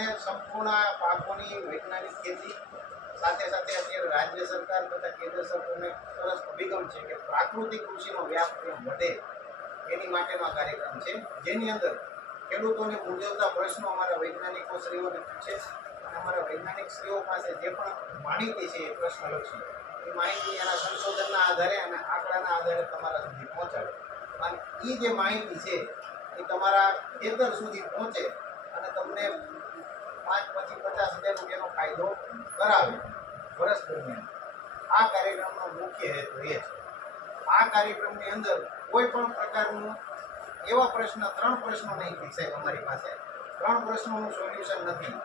તમને સંપૂર્ણ પાકોની વૈજ્ઞાનિક ખેતી સાથે સાથે અત્યારે રાજ્ય સરકાર તથા કેન્દ્ર સરકારને સરસ અભિગમ છે કે પ્રાકૃતિક કૃષિનો વ્યાપ વધે એની માટેનો આ કાર્યક્રમ છે, જેની અંદર ખેડૂતોને મૂંઝવતા પ્રશ્નો અમારા વૈજ્ઞાનિકો શ્રીઓને પૂછે અને અમારા વૈજ્ઞાનિક શ્રીઓ પાસે જે પણ માહિતી છે એ પ્રશ્નલક્ષી એ માહિતી એના સંશોધનના આધારે અને આંકડાના આધારે તમારા સુધી પહોંચાડે અને એ જે માહિતી છે એ તમારા ખેતર સુધી પહોંચે અને તમને 5 પછી 50,000 રૂપિયાનો ફાયદો કરાવે વર્ષ દરમિયાન. આ કાર્યક્રમનો મુખ્ય હેતુ એ છે. આ કાર્યક્રમની અંદર કોઈ પણ પ્રકારનું એવા પ્રશ્ન 3 પ્રશ્નો નહીં પૂછાય અમારી પાસે. 3 પ્રશ્નોનું સોલ્યુશન નથી.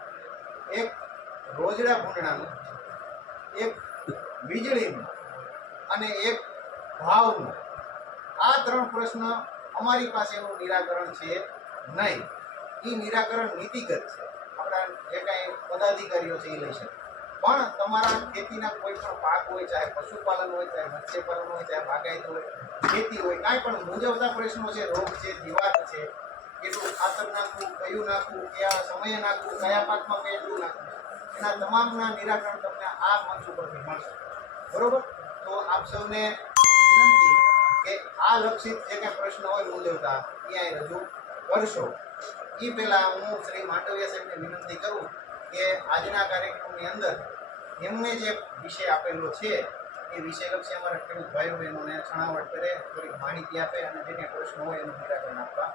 એક રોજડા ભૂંડણાનું, એક વીજળીનું અને એક ભાવનું. આ 3 પ્રશ્ન અમારી પાસે એનું નિરાકરણ છે નહીં. એ નિરાકરણ નીતિગત છે, આપણા જે કાંઈ પદાધિકારીઓ છે એ લઈ શકે. પણ તમારા ખેતીના કોઈ પણ પાક હોય, ચાહે પશુપાલન હોય, ચાહે મત્સ્યપાલન હોય, ચાહે બાગાયત હોય, ખેતી હોય, કાંઈ પણ મૂંઝવતા પ્રશ્નો છે, રોગ છે, જીવાત છે, કેટલું ખાતર નાખવું, કયું નાખવું, કયા સમયે નાખવું, કયા પાકમાં કેટલું નાખવું, એના તમામના નિરાકરણ તમને આ મંચ ઉપરથી મળશે. બરોબર? તો આપ સૌને વિનંતી કે આ લક્ષિત જે કાંઈ પ્રશ્ન હોય મૂંઝવતા એ અહીં રજૂ કરશો. એ પહેલાં હું શ્રી માંડવિયા સાહેબને વિનંતી કરું કે આજના કાર્યક્રમની અંદર એમને જે વિષય આપેલો છે એ વિષયલક્ષી અમારા ખેડૂત ભાઈઓ બહેનોને છણાવટ કરે, થોડીક માહિતી આપે અને જે કંઈ પ્રશ્ન હોય એનું નિરાકરણ આપવા